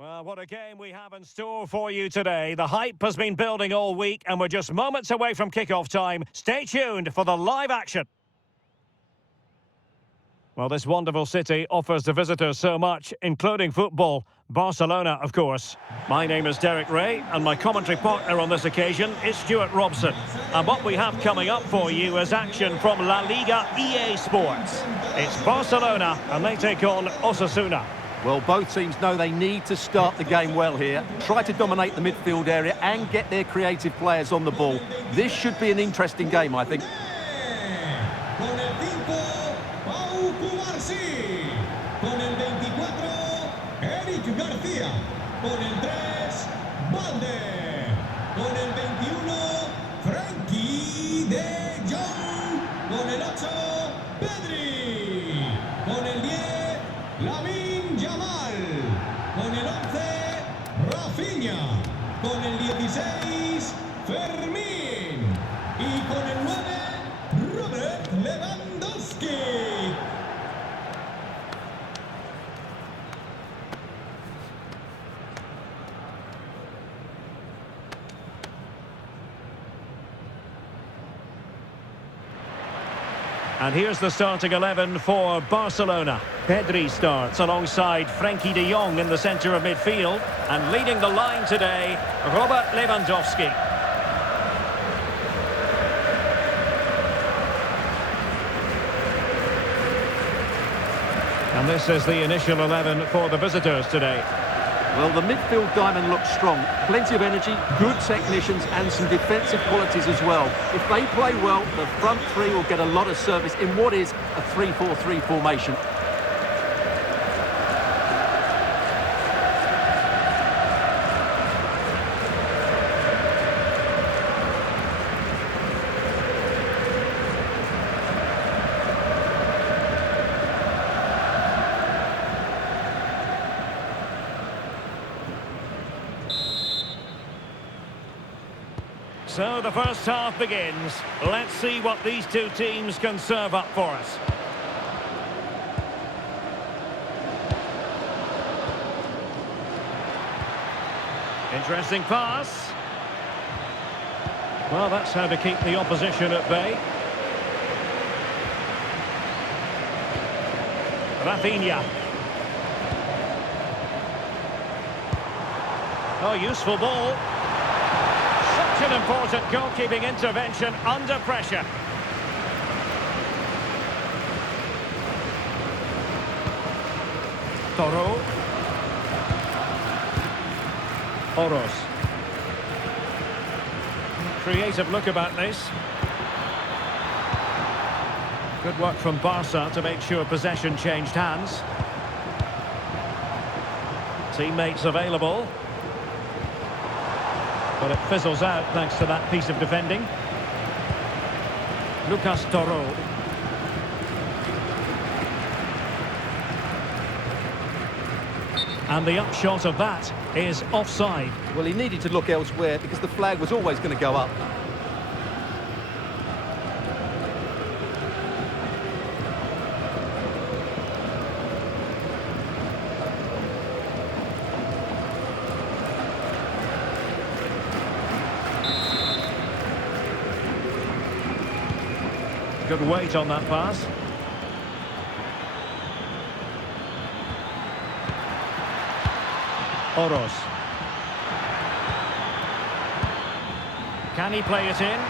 Well, what a game we have in store for you today. The hype has been building all week and we're just moments away from kickoff time. Stay tuned for the live action. Well, this wonderful city offers the visitors so much, including football. Barcelona, of course. My name is Derek Ray, and my commentary partner on this occasion is Stuart Robson. And what we have coming up for you is action from La Liga EA Sports. It's Barcelona, and they take on Osasuna. Well, both teams know they need to start the game well here. Try to dominate the midfield area and get their creative players on the ball. This should be an interesting game, I think. Con el 24, EPIC García. Con el 3, Valde. Con el 21, Frankie de Jong. Con el 8, Pedri. Con el 10, Lamine Yamal. Con el 11, Rafinha. Con el 16, Fermín. Y con el 9, Robert Lewandowski. And here's the starting 11 for Barcelona. Pedri starts alongside Frankie de Jong in the centre of midfield. And leading the line today, Robert Lewandowski. And this is the initial 11 for the visitors today. Well, the midfield diamond looks strong. Plenty of energy, good technicians and some defensive qualities as well. If they play well, the front three will get a lot of service in what is a 3-4-3 formation. So the first half begins. Let's see what these two teams can serve up for us. Interesting pass. Well, that's how to keep the opposition at bay. Rafinha. Oh, useful ball. An important goalkeeping intervention under pressure. Toro. Oros. Creative look about this. Good work from Barça to make sure possession changed hands. Teammates available. But it fizzles out thanks to that piece of defending. Lucas Toro. And the upshot of that is offside. Well, he needed to look elsewhere because the flag was always going to go up. Good weight on that pass. Oros. Can he play it in?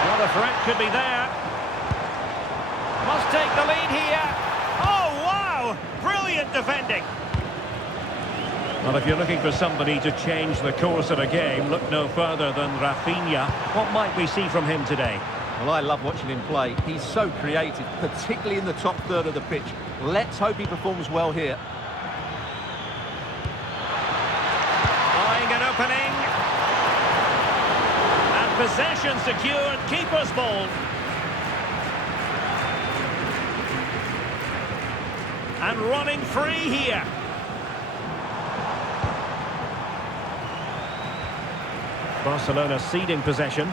Well, the threat could be there. Must take the lead here. Brilliant defending. Well, if you're looking for somebody to change the course of a game, look no further than Rafinha. What might we see from him today? Well, I love watching him play. He's so creative, particularly in the top third of the pitch. Let's hope he performs well here. Eyeing an opening. And possession secured, keeper's ball. And running free here. Barcelona ceding possession.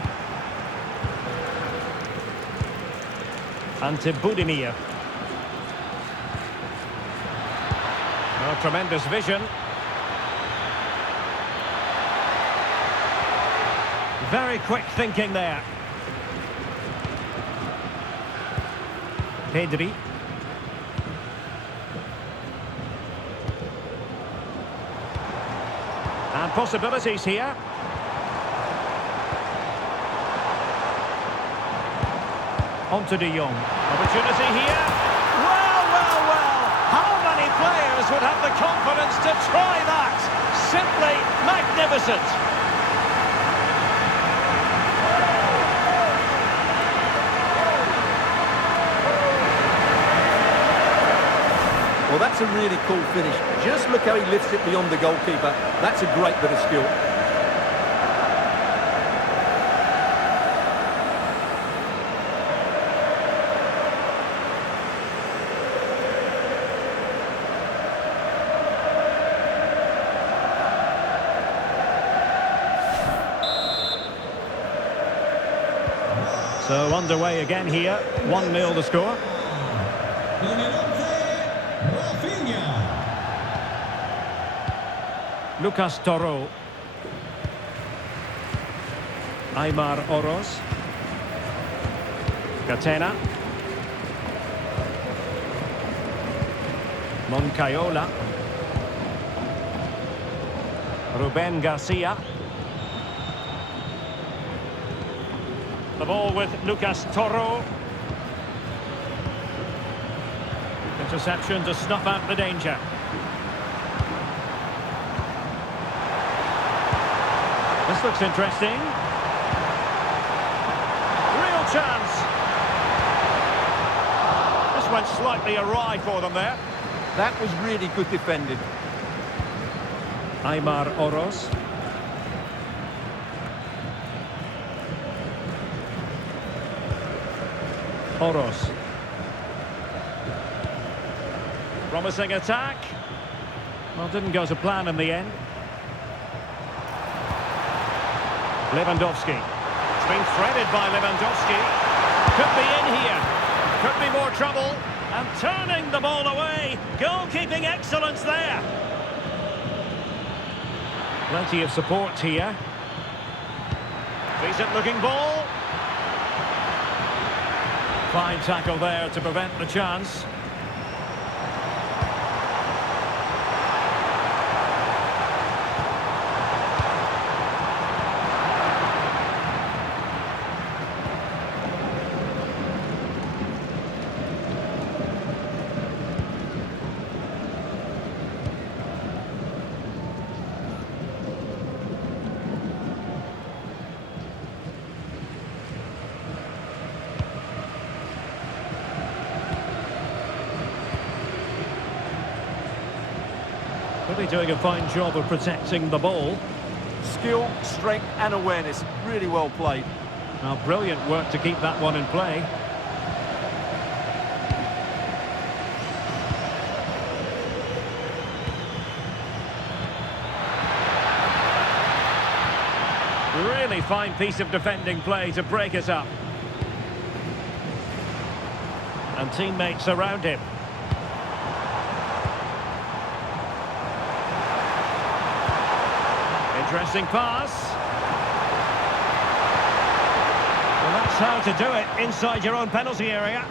Ante Budimir. Oh, tremendous vision. Very quick thinking there. Pedri. And possibilities here. On to De Jong. Opportunity here. Well, well, well. How many players would have the confidence to try that? Simply magnificent. Well, that's a really cool finish. Just look how he lifts it beyond the goalkeeper. That's a great bit of skill. So underway again here. 1-0 the score. Con el 11, Rafinha. Lucas Toro. Aymar Oroz. Catena. Moncayola. Ruben Garcia. The ball with Lucas Toro. Interception to snuff out the danger. This looks interesting. Real chance. This went slightly awry for them there. That was really good defending. Aymar Oroz. Oroz. Promising attack. Well, didn't go to plan in the end. Lewandowski. It's been threaded by Lewandowski. Could be in here. Could be more trouble. And turning the ball away. Goalkeeping excellence there. Plenty of support here. Decent looking ball. Fine tackle there to prevent the chance. Really doing a fine job of protecting the ball. Skill, strength and awareness. Really well played. Now, brilliant work to keep that one in play. Really fine piece of defending play to break it up. And teammates around him. Interesting pass. Well, that's how to do it inside your own penalty area.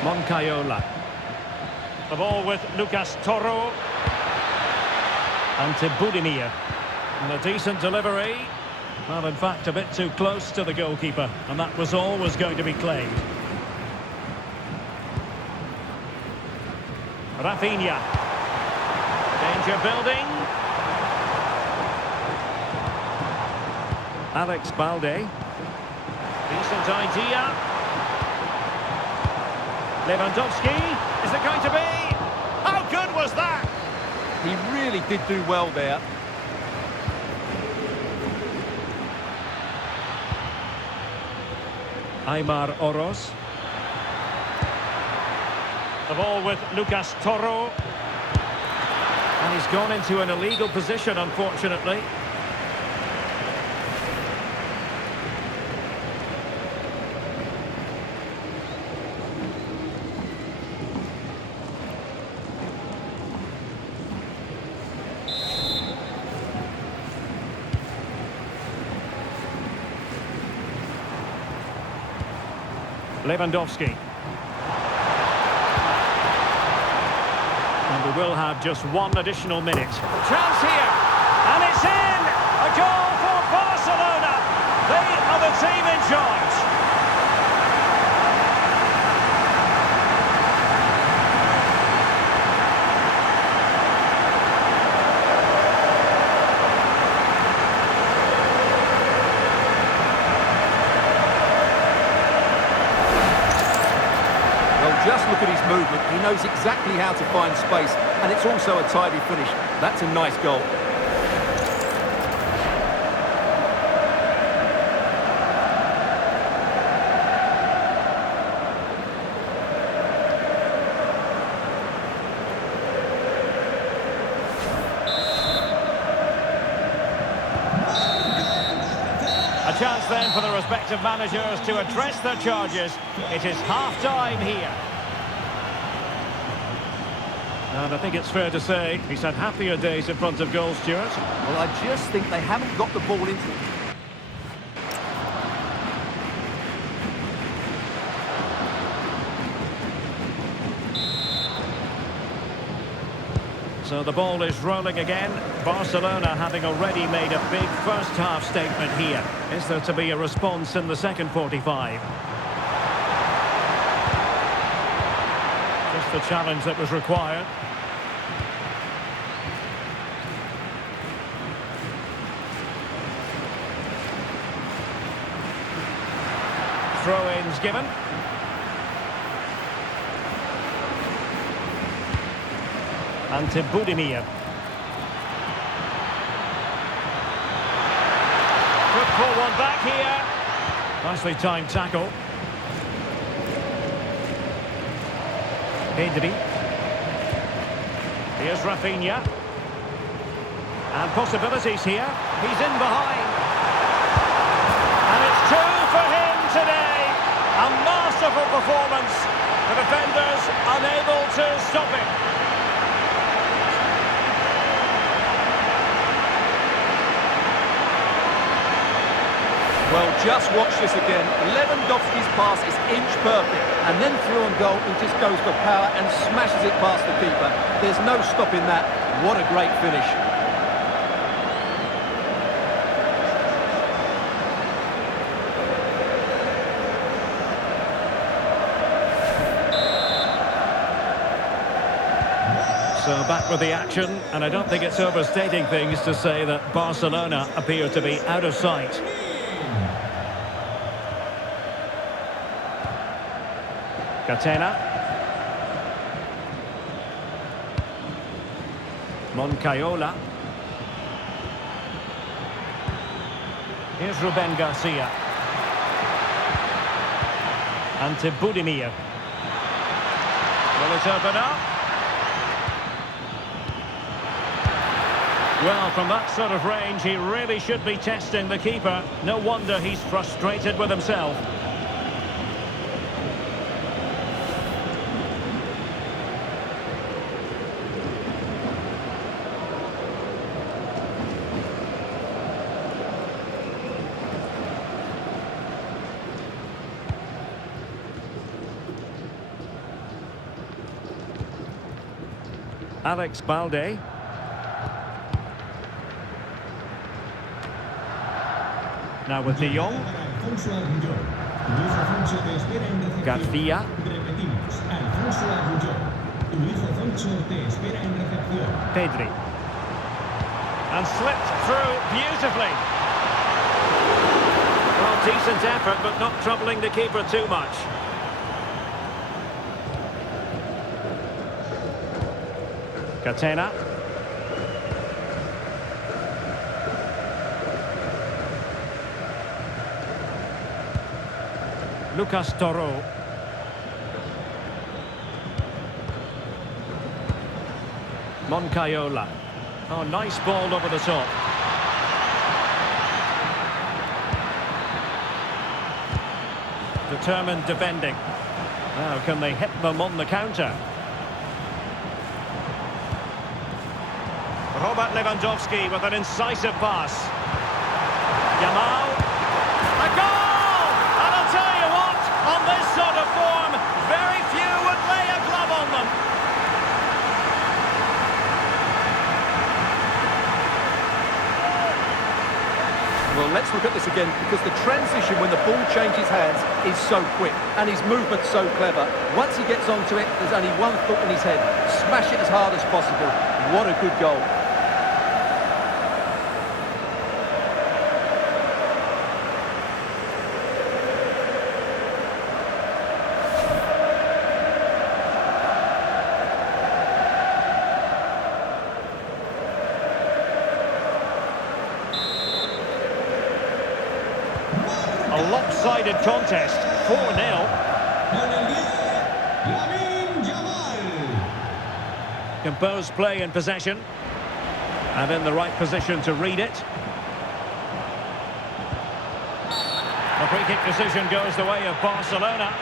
Moncayola. The ball with Lucas Toro. Ante Budimir. And a decent delivery. Well, in fact, a bit too close to the goalkeeper. And that was always going to be claimed. Rafinha. Danger building. Alex Balde. Decent idea. Lewandowski. Is it going to be? How good was that? He really did do well there. Aymar Oroz. The ball with Lucas Toro. And he's gone into an illegal position, unfortunately. Lewandowski. And we will have just one additional minute. Chance here, and it's in! A goal for Barcelona! They are the team in charge. Just look at his movement. He knows exactly how to find space, and it's also a tidy finish. That's a nice goal. A chance then for the respective managers to address their charges. It is half-time here. And I think it's fair to say he's had happier days in front of goal, Stuart. Well, I just think they haven't got the ball into... So the ball is rolling again. Barcelona having already made a big first-half statement here. Is there to be a response in the second 45? Just the challenge that was required. Throw-ins given. And to Budimir. Could pull one back here. Nicely timed tackle. Pedri. Here's Rafinha. And possibilities here. He's in behind. And it's two for him today. A masterful performance. The defenders unable to stop him. Well, just watch this again. Lewandowski's pass is inch perfect, and then through on goal, he just goes for power and smashes it past the keeper. There's no stopping that. What a great finish. So back with the action, and I don't think it's overstating things to say that Barcelona appear to be out of sight. Catena. Moncayola. Here's Ruben Garcia. And to Budimir. Will it open up? Well, from that sort of range, he really should be testing the keeper. No wonder he's frustrated with himself. Alex Balde. Now with De Jong. Garcia. Pedri. And slipped through beautifully. Well, decent effort, but not troubling the keeper too much. Catena. Lucas Toro. Moncayola. Oh, nice ball over the top. Determined defending. Now, can they hit them on the counter? Robert Lewandowski with an incisive pass. Yamal. A goal! And I'll tell you what, on this sort of form, very few would lay a glove on them. Well, let's look at this again, because the transition when the ball changes hands is so quick, and his movement's so clever. Once he gets onto it, there's only one thought in his head: smash it as hard as possible. What a good goal. A lopsided contest, 4-0. Composed play in possession. And in the right position to read it. The free kick decision goes the way of Barcelona.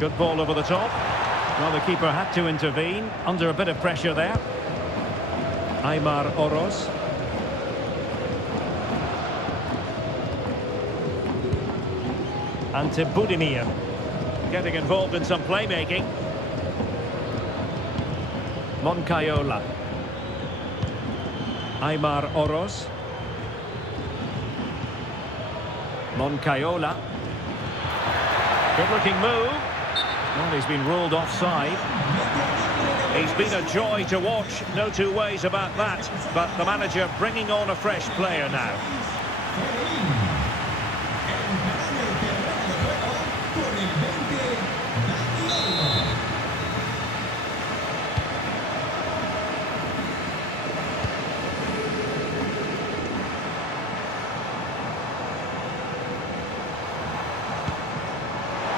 Good ball over the top. Well, the keeper had to intervene, under a bit of pressure there. Aymar Oroz. Ante Budimir getting involved in some playmaking. Moncayola. Aymar Oroz. Moncayola. Good-looking move. Well, he's been ruled offside. He's been a joy to watch, no two ways about that. But the manager bringing on a fresh player now.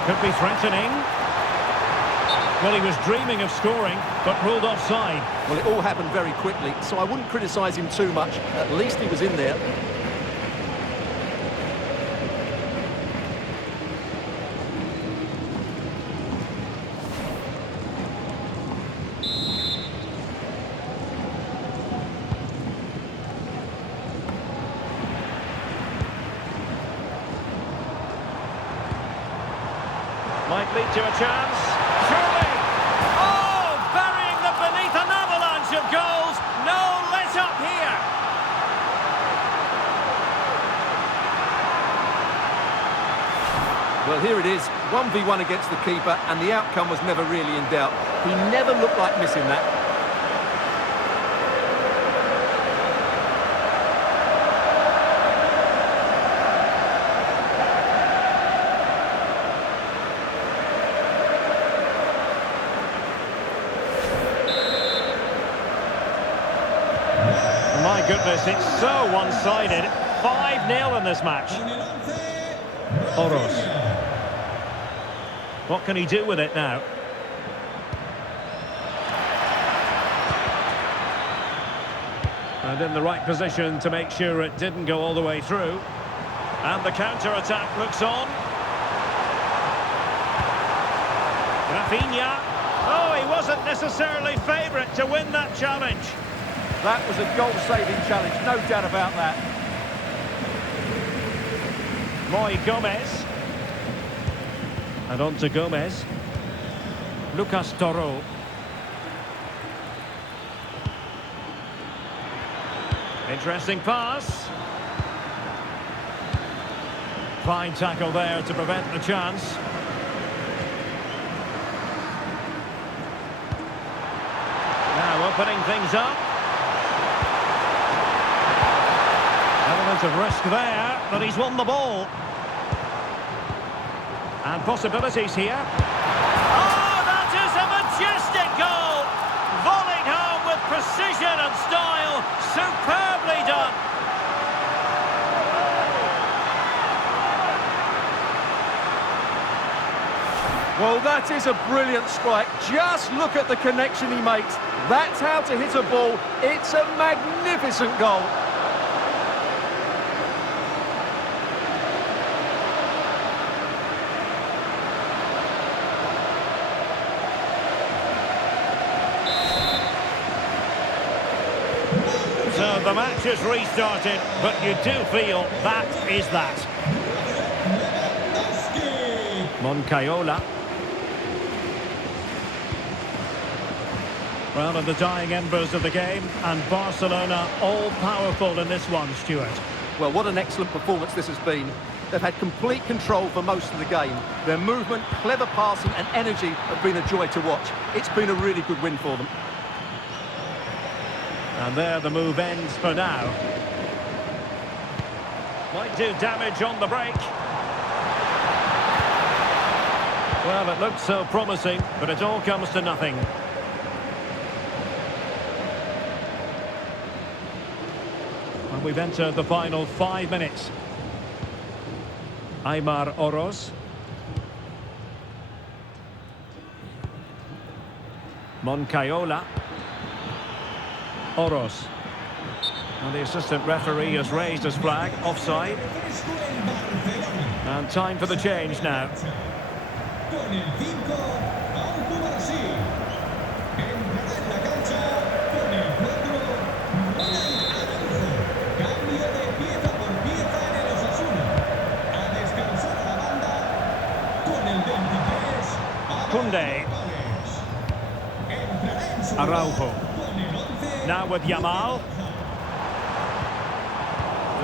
Could be threatening. Well, he was dreaming of scoring, but ruled offside. Well, it all happened very quickly, so I wouldn't criticise him too much. At least he was in there. Might lead to a chance. Surely! Oh, burying them beneath an avalanche of goals. No let up here. Well, here it is, 1v1 against the keeper, and the outcome was never really in doubt. He never looked like missing that. My goodness, it's so one-sided. 5-0 in this match. Oroz. What can he do with it now? And in the right position to make sure it didn't go all the way through. And the counter-attack looks on. Rafinha. Oh, he wasn't necessarily favourite to win that challenge. That was a goal-saving challenge, no doubt about that. Moy Gomez. And on to Gomez. Lucas Toro. Interesting pass. Fine tackle there to prevent the chance. Now opening things up. Element of risk there, but he's won the ball. And possibilities here. Oh, that is a majestic goal! Volleyed home with precision and style. Superbly done. Well, that is a brilliant strike. Just look at the connection he makes. That's how to hit a ball. It's a magnificent goal. So the match has restarted, but you do feel that is that. Moncayola. Well, in the dying embers of the game, and Barcelona all-powerful in this one, Stuart. Well, what an excellent performance this has been. They've had complete control for most of the game. Their movement, clever passing and energy have been a joy to watch. It's been a really good win for them. And there the move ends for now. Might do damage on the break. Well, it looked so promising, but it all comes to nothing. And we've entered the final 5 minutes. Aimar Oroz. Moncayola. Oroz. And the assistant referee has raised his flag, offside. And time for the change now. Con el 5, Auto Brasil. Entrará en la cancha con el 4, Ronald Araujo. Cambio de pieza por pieza en el Osasuna. A descansar a la banda con el 23, Koundé. Entrará en su Araujo. con el 11. Now with Yamal.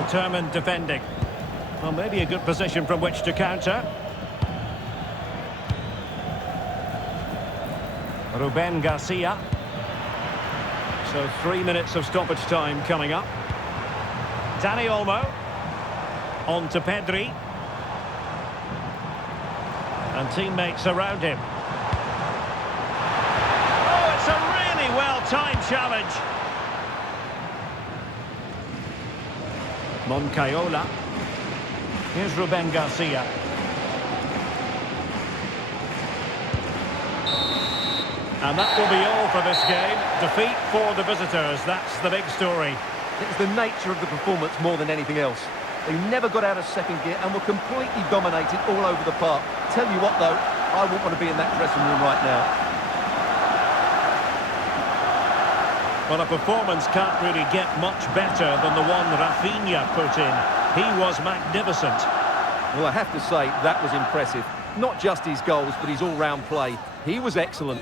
Determined defending. Well, maybe a good position from which to counter. Ruben Garcia. So 3 minutes of stoppage time coming up. Dani Olmo. On to Pedri. And teammates around him. Oh, it's a really well-timed challenge. Moncayola. Here's Ruben Garcia. And that will be all for this game. Defeat for the visitors. That's the big story. It was the nature of the performance more than anything else. They never got out of second gear and were completely dominated all over the park. Tell you what, though, I wouldn't want to be in that dressing room right now. Well, a performance can't really get much better than the one Rafinha put in. He was magnificent. Well, I have to say, that was impressive. Not just his goals, but his all-round play. He was excellent.